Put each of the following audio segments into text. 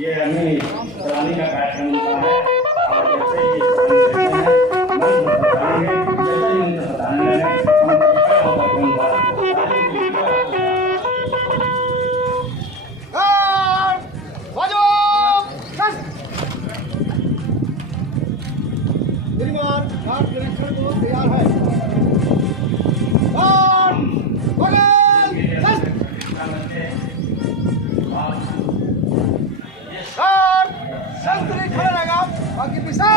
ये हमें चलाने का कार्यक्रम होता है और जैसे ही मंत्र बताएंगे, जैसे ही मंत्र बताने लगे हम खड़े होकर घाट निरीक्षण को तैयार है। खड़ा रहेगा बाकी पिसाब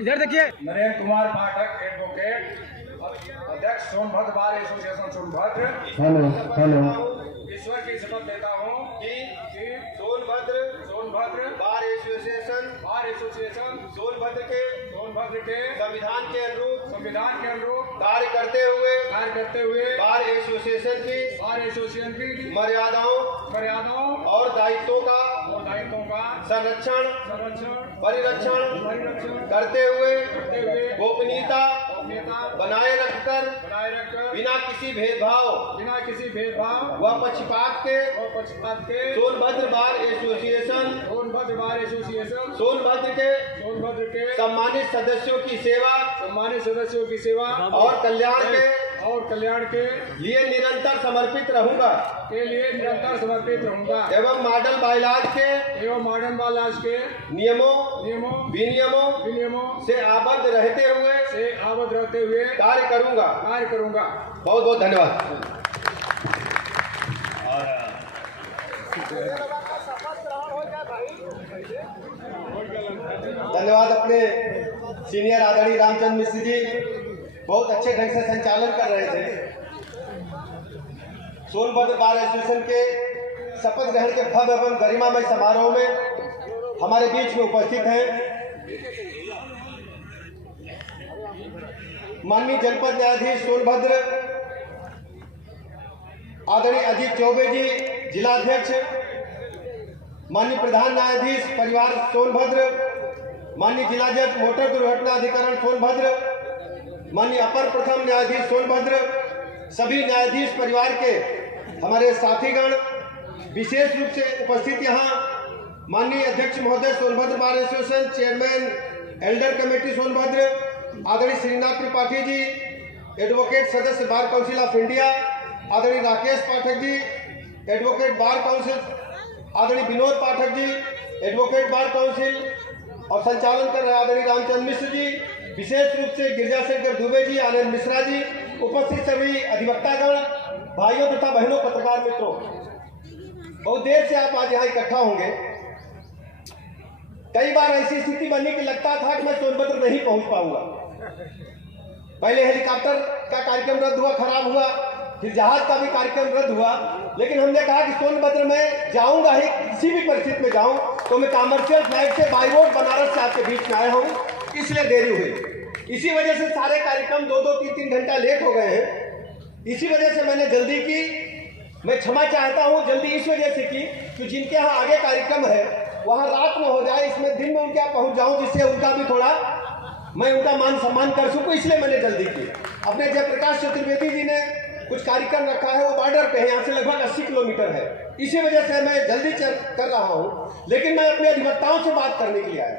इधर देखिए। नरेंद्र कुमार पाठक एडवोकेट, अध्यक्ष Sonbhadra bar association Sonbhadra. Hello ईश्वर की शपथ लेता हूँ कि सोनभद्र बार एसोसिएशन सोनभद्र के संविधान के अनुरूप कार्य करते हुए बार एसोसिएशन की मर्यादाओं और दायित्वों का संरक्षण परिरक्षण करते हुए गोपनीयता बनाए रखकर बिना किसी भेदभाव व पक्षपात के सोनभद्र बार एसोसिएशन सोनभद्र के सम्मानित सदस्यों की सेवा और कल्याण के लिए निरंतर समर्पित रहूंगा एवं मॉडल बायलॉज के नियमों विनियमों से आबद्ध रहते हुए कार्य करूंगा। बहुत बहुत धन्यवाद। धन्यवाद अपने सीनियर आदरणीय रामचंद्र मिश्र जी, बहुत अच्छे ढंग से संचालन कर रहे थे। सोनभद्र बार एसोसिएशन के शपथ ग्रहण के भव्य एवं गरिमामय समारोह में हमारे बीच में उपस्थित हैं माननीय जनपद न्यायाधीश सोनभद्र आदरणीय अजीत चौबे जी, जिलाध्यक्ष, माननीय प्रधान न्यायाधीश परिवार सोनभद्र, माननीय जिलाध्यक्ष मोटर दुर्घटना अधिकरण सोनभद्र, माननीय अपर प्रथम न्यायाधीश सोनभद्र, सभी न्यायाधीश परिवार के हमारे साथीगण, विशेष रूप से उपस्थित यहाँ माननीय अध्यक्ष महोदय Sonbhadra bar association, chairman Elder committee Sonbhadra आदरणीय श्रीनाथ त्रिपाठी जी, एडवोकेट सदस्य बार काउंसिल ऑफ इंडिया आदरणीय Rakesh Pathak ji, advocate bar council आदरणीय Vinod Pathak ji, advocate bar council और संचालन कर रहे आदरणीय रामचंद्र मिश्र जी, विशेष रूप से गिरजाशंकर दुबे जी, आनंद मिश्रा जी, उपस्थित सभी अधिवक्तागण, भाइयों तथा बहनों, पत्रकार मित्रों, बहुत देर से आप आज यहाँ इकट्ठा होंगे। कई बार ऐसी स्थिति बनी कि लगता था कि मैं सोनभद्र नहीं पहुंच पाऊंगा। पहले हेलीकॉप्टर का कार्यक्रम रद्द हुआ, खराब हुआ, फिर जहाज का भी कार्यक्रम रद्द हुआ, लेकिन हमने कहा कि सोनभद्र में जाऊंगा ही, किसी भी परिस्थिति में जाऊं तो मैं कमर्शियल फ्लाइट से बाई रोड बनारस से आपके बीच में आया हूं, इसलिए देरी हुई। इसी वजह से सारे कार्यक्रम 2-2, 3-3 घंटा लेट हो गए हैं। इसी वजह से मैंने जल्दी की। मैं क्षमा चाहता हूं, जल्दी इस वजह से की कि जिनके यहाँ आगे कार्यक्रम है वहाँ रात में हो जाए, इसमें दिन में उनके यहाँ पहुँच जाऊँ, जिससे उनका भी थोड़ा मैं उनका मान सम्मान कर सकूँ, इसलिए मैंने जल्दी की। अपने जयप्रकाश चतुर्वेदी जी ने कुछ कार्यक्रम रखा है, वो बॉर्डर पे है, यहाँ से लगभग 80 किलोमीटर है, इसी वजह से मैं जल्दी कर रहा हूँ। लेकिन मैं अपने अधिवक्ताओं से बात करने के लिए आया।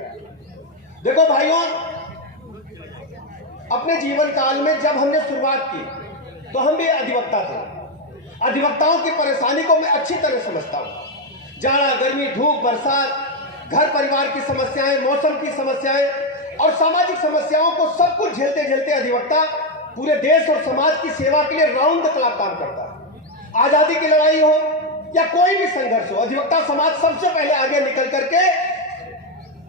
देखो भाइयों, अपने जीवन काल में जब हमने शुरुआत की तो हम भी अधिवक्ता थे। अधिवक्ताओं की परेशानी को मैं अच्छी तरह समझता हूँ। जाड़ा, गर्मी, धूप, बरसात, घर परिवार की समस्याएं, मौसम की समस्याएं और सामाजिक समस्याओं को सब कुछ झेलते झेलते अधिवक्ता पूरे देश और समाज की सेवा के लिए राउंड द क्लॉक काम करता है। आजादी की लड़ाई हो या कोई भी संघर्ष हो, अधिवक्ता समाज सबसे पहले आगे निकल करके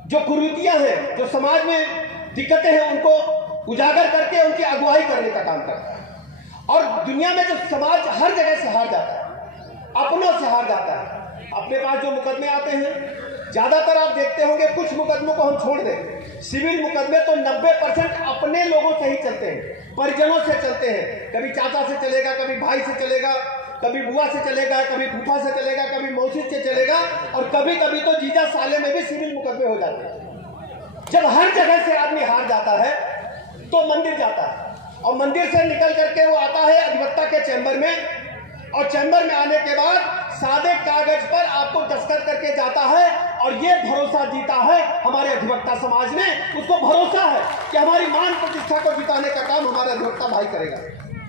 जो कुरीतियां हैं, जो समाज में दिक्कतें हैं, उनको उजागर करके उनकी अगुवाई करने का काम करता है। और दुनिया में जो समाज हर जगह से हार जाता है, अपनों से हार जाता है। अपने पास जो मुकदमे आते हैं, ज्यादातर आप देखते होंगे, कुछ मुकदमों को हम छोड़ दें, सिविल मुकदमे तो 90% अपने लोगों से ही चलते हैं, परिजनों से चलते हैं। कभी चाचा से चलेगा, कभी भाई से चलेगा, कभी बुआ से चलेगा, कभी फूफा से चलेगा, कभी मौसी से चलेगा, और कभी कभी तो जीजा साले में भी सिविल मुकदमे हो जाते हैं। जब हर जगह से आदमी हार जाता है तो मंदिर जाता है, और मंदिर से निकल करके वो आता है अधिवक्ता के चैम्बर में, और चैम्बर में आने के बाद सादे कागज पर आपको दस्तखत करके जाता है, और ये भरोसा जीता है हमारे अधिवक्ता समाज ने। उसको भरोसा है कि हमारी मान प्रतिष्ठा को जिताने का काम हमारे अधिवक्ता भाई करेगा।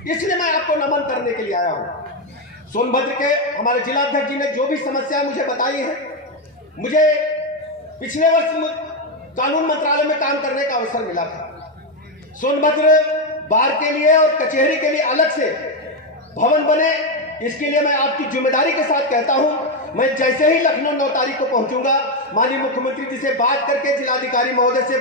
इसलिए मैं आपको नमन करने के लिए आया हूं। सोनभद्र के हमारे जिलाध्यक्ष जी ने जो भी समस्याएं मुझे बताई है, मुझे पिछले वर्ष कानून मंत्रालय में काम करने का अवसर मिला था। सोनभद्र बार के लिए और कचहरी के लिए अलग से भवन बने, इसके लिए मैं आपकी जिम्मेदारी के साथ कहता हूं, मैं जैसे ही लखनऊ 9 तारीख को पहुंचूंगा, माननीय मुख्यमंत्री जी से बात करके, जिलाधिकारी महोदय से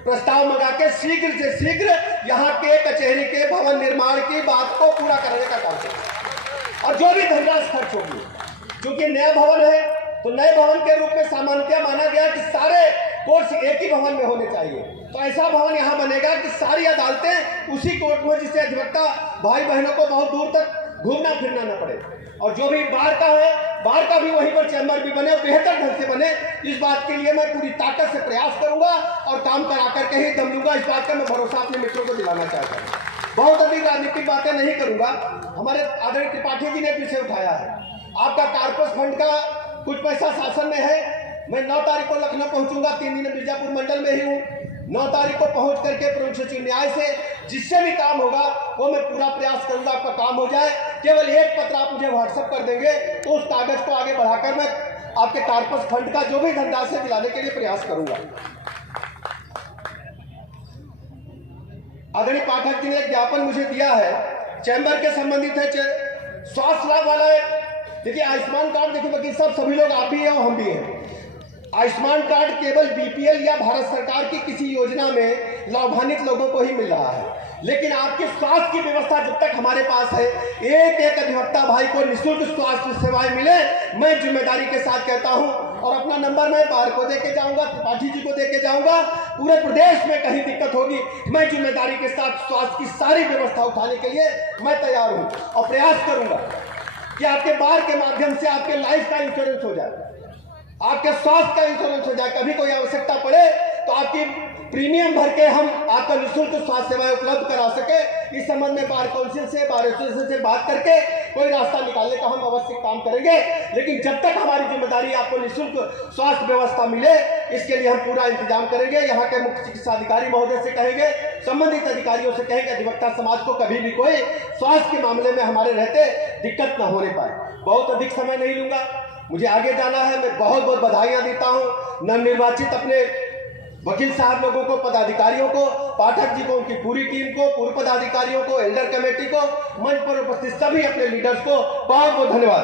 प्रस्ताव मंगा के शीघ्र से शीघ्र यहां के कचहरी के भवन निर्माण की बात को पूरा करने का काम करें। और जो भी धनराशि खर्च होगी, क्योंकि नया भवन है तो नए भवन के रूप में सामान्यतः माना गया कि सारे कोर्ट एक ही भवन में होने चाहिए, तो ऐसा भवन यहाँ बनेगा कि सारी अदालतें उसी कोर्ट में, जिससे अधिवक्ता भाई बहनों को बहुत दूर तक घूमना फिरना न पड़े। और जो भी बार का है, बार का भी वहीं पर चैम्बर भी बने और बेहतर ढंग से बने। इस बात के लिए मैं पूरी ताकत से प्रयास करूंगा और काम करा करके ही दम दूंगा। इस बात का मैं भरोसा अपने मित्रों को दिलाना चाहता हूँ। बहुत अधिक राजनीतिक बातें नहीं करूंगा। हमारे आदरणीय त्रिपाठी जी ने विषय उठाया है, आपका कारपोस फंड का कुछ पैसा शासन में है। मैं 9 तारीख को लखनऊ पहुंचूंगा, 3 दिन मिर्जापुर मंडल में ही हूँ। 9 तारीख को पहुंच करके प्रमुख सचिव न्याय से जिससे भी काम होगा वो मैं पूरा प्रयास करूंगा आपका काम हो जाए। केवल एक पत्र आप मुझे व्हाट्सएप कर देंगे तो उस कागज को आगे बढ़ाकर मैं आपके कारपोस फंड का जो भी धनराशि दिलाने के लिए प्रयास करूंगा। आदरणीय पाठक जी ने एक ज्ञापन मुझे दिया है, चैम्बर के संबंधित है, स्वास्थ्य लाभ वाला है। देखिए आयुष्मान कार्ड, देखिए वकील साहब सभी लोग आप भी हैं और हम भी हैं। आयुष्मान कार्ड केवल बीपीएल या भारत सरकार की किसी योजना में लाभान्वित लोगों को ही मिल रहा है, लेकिन आपके स्वास्थ्य की व्यवस्था जब तक हमारे पास है, एक एक अधिवक्ता भाई को निःशुल्क स्वास्थ्य सेवाएं मिले, मैं जिम्मेदारी के साथ कहता हूं। और अपना नंबर मैं बार को देके जाऊंगा, त्रिपाठी जी को देके जाऊंगा। पूरे प्रदेश में कहीं दिक्कत होगी, मैं जिम्मेदारी के साथ स्वास्थ्य की सारी व्यवस्था उठाने के लिए मैं तैयार हूं और प्रयास करूंगा कि आपके बार के माध्यम से आपके लाइफ का इंश्योरेंस हो जाए, आपके स्वास्थ्य का इंश्योरेंस हो जाए। कभी कोई आवश्यकता पड़े तो आपकी प्रीमियम भर के हम आपका निःशुल्क स्वास्थ्य सेवाएं उपलब्ध करा सके। इस संबंध में बार काउंसिल से, बार एसोसिएशन से बात करके कोई रास्ता निकालने का हम अवश्य काम करेंगे। लेकिन जब तक हमारी जिम्मेदारी आपको निःशुल्क स्वास्थ्य व्यवस्था मिले, इसके लिए हम पूरा इंतजाम करेंगे। यहाँ के मुख्य चिकित्सा अधिकारी महोदय से कहेंगे, संबंधित अधिकारियों से कहेंगे, अधिवक्ता समाज को कभी भी कोई स्वास्थ्य के मामले में हमारे रहते दिक्कत न होने पाए। बहुत अधिक समय नहीं लूंगा, मुझे आगे जाना है। मैं बहुत बहुत बधाइयां देता हूं नवनिर्वाचित अपने वकील साहब लोगों को, पदाधिकारियों को, पाठक जी को, उनकी पूरी टीम को, पूर्व पदाधिकारियों को, एल्डर कमेटी को, मंच पर उपस्थित सभी अपने लीडर्स को बहुत बहुत धन्यवाद।